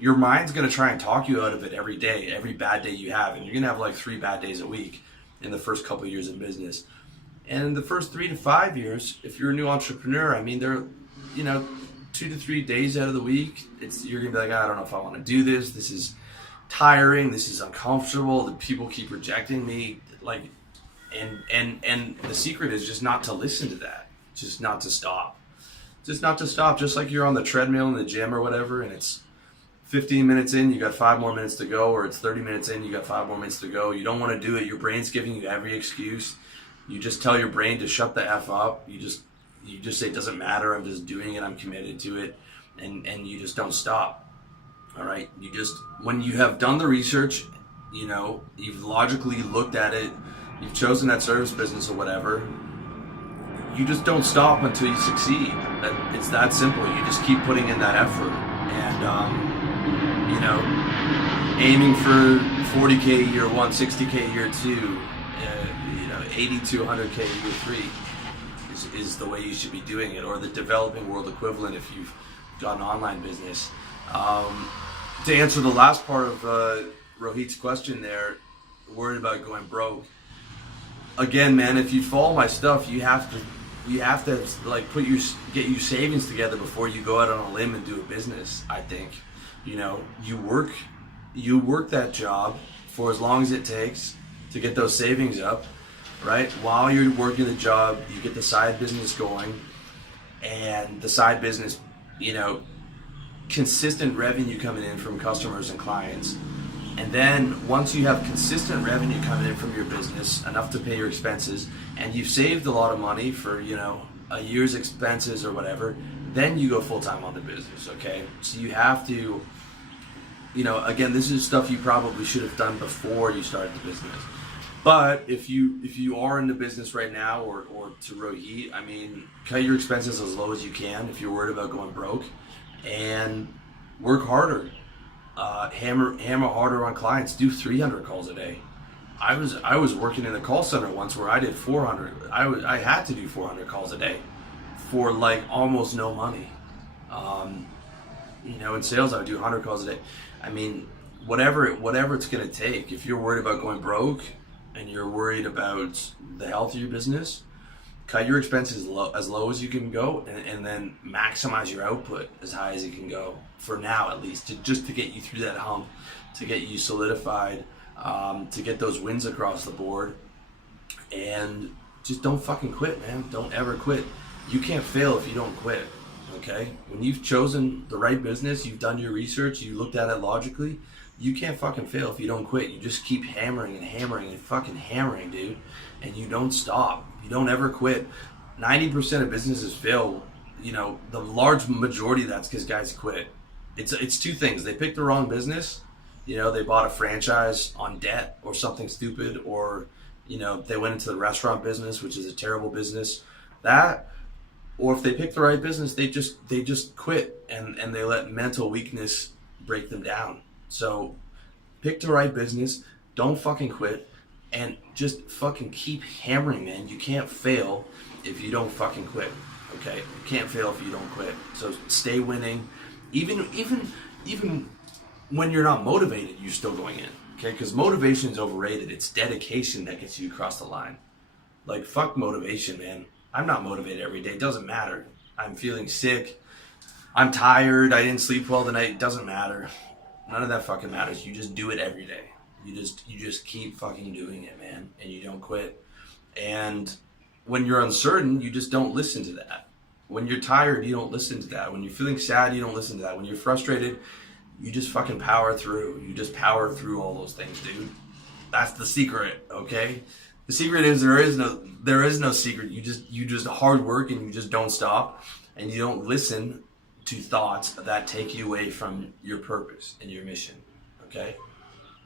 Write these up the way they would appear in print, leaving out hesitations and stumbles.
your mind's going to try and talk you out of it every day, every bad day you have. And you're going to have like 3 bad days a week in the first couple of years of business. And in the first 3 to 5 years, if you're a new entrepreneur, I mean, they're, 2 to 3 days out of the week, you're going to be like, I don't know if I want to do this. This is tiring. This is uncomfortable. The people keep rejecting me. Like, and the secret is just not to listen to that. Just not to stop. Just not to stop. Just like you're on the treadmill in the gym or whatever, and it's 15 minutes in, you got 5 more minutes to go, or it's 30 minutes in, you got 5 more minutes to go. You don't want to do it. Your brain's giving you every excuse. You just tell your brain to shut the F up. You just say it doesn't matter. I'm just doing it. I'm committed to it. And you just don't stop. All right. When you have done the research, you've logically looked at it, you've chosen that service business or whatever, you just don't stop until you succeed. It's that simple. You just keep putting in that effort. And, aiming for 40K year 1, 60K year 2, 80 to 100K year 3 is the way you should be doing it, or the developing world equivalent if you've got an online business. To answer the last part of Rohit's question there, worried about going broke. Again, man, if you follow my stuff, you have to like get your savings together before you go out on a limb and do a business. I think, you work that job for as long as it takes to get those savings up, right? While you're working the job, you get the side business going, and the side business, consistent revenue coming in from customers and clients. And then once you have consistent revenue coming in from your business, enough to pay your expenses, and you've saved a lot of money for, a year's expenses or whatever, then you go full-time on the business, okay? So you have to, again, this is stuff you probably should have done before you started the business. But if you are in the business right now, or to Rohit, I mean, cut your expenses as low as you can if you're worried about going broke, and work harder. Hammer harder on clients. Do 300 calls a day. I was working in a call center once where I did 400. I had to do 400 calls a day for like almost no money. In sales I would do 100 calls a day. I mean, whatever it's gonna take. If you're worried about going broke and you're worried about the health of your business, cut your expenses as low as you can go, and then maximize your output as high as you can go, for now at least, to get you through that hump, to get you solidified, to get those wins across the board. And just don't fucking quit, man. Don't ever quit. You can't fail if you don't quit, okay? When you've chosen the right business, you've done your research, you looked at it logically, you can't fucking fail if you don't quit. You just keep hammering and hammering and fucking hammering, dude. And you don't stop. You don't ever quit. 90% of businesses fail. The large majority of that's because guys quit. It's 2 things. They picked the wrong business. They bought a franchise on debt or something stupid, or, they went into the restaurant business, which is a terrible business. That, or if they picked the right business, they just quit and they let mental weakness break them down. So pick the right business, don't fucking quit, and just fucking keep hammering, man. You can't fail if you don't fucking quit, okay? You can't fail if you don't quit. So stay winning. Even when you're not motivated, you're still going in, okay? Because motivation is overrated. It's dedication that gets you across the line. Like, fuck motivation, man. I'm not motivated every day. It doesn't matter. I'm feeling sick. I'm tired. I didn't sleep well tonight. It doesn't matter. None of that fucking matters. You just do it every day. You just keep fucking doing it, man, and you don't quit. And when you're uncertain, you just don't listen to that. When you're tired, you don't listen to that. When you're feeling sad, you don't listen to that. When you're frustrated, you just fucking power through. You just power through all those things, dude. That's the secret, okay? The secret is there is no secret. You just hard work, and you just don't stop, and you don't listen to thoughts that take you away from your purpose and your mission, okay?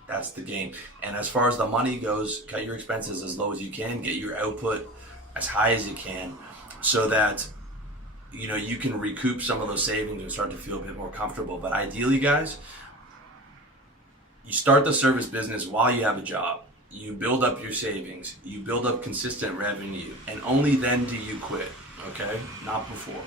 That's the game. And as far as the money goes, cut your expenses as low as you can, get your output as high as you can, so that you can recoup some of those savings and start to feel a bit more comfortable. But ideally, guys, you start the service business while you have a job. You build up your savings, you build up consistent revenue, and only then do you quit, okay? Not before.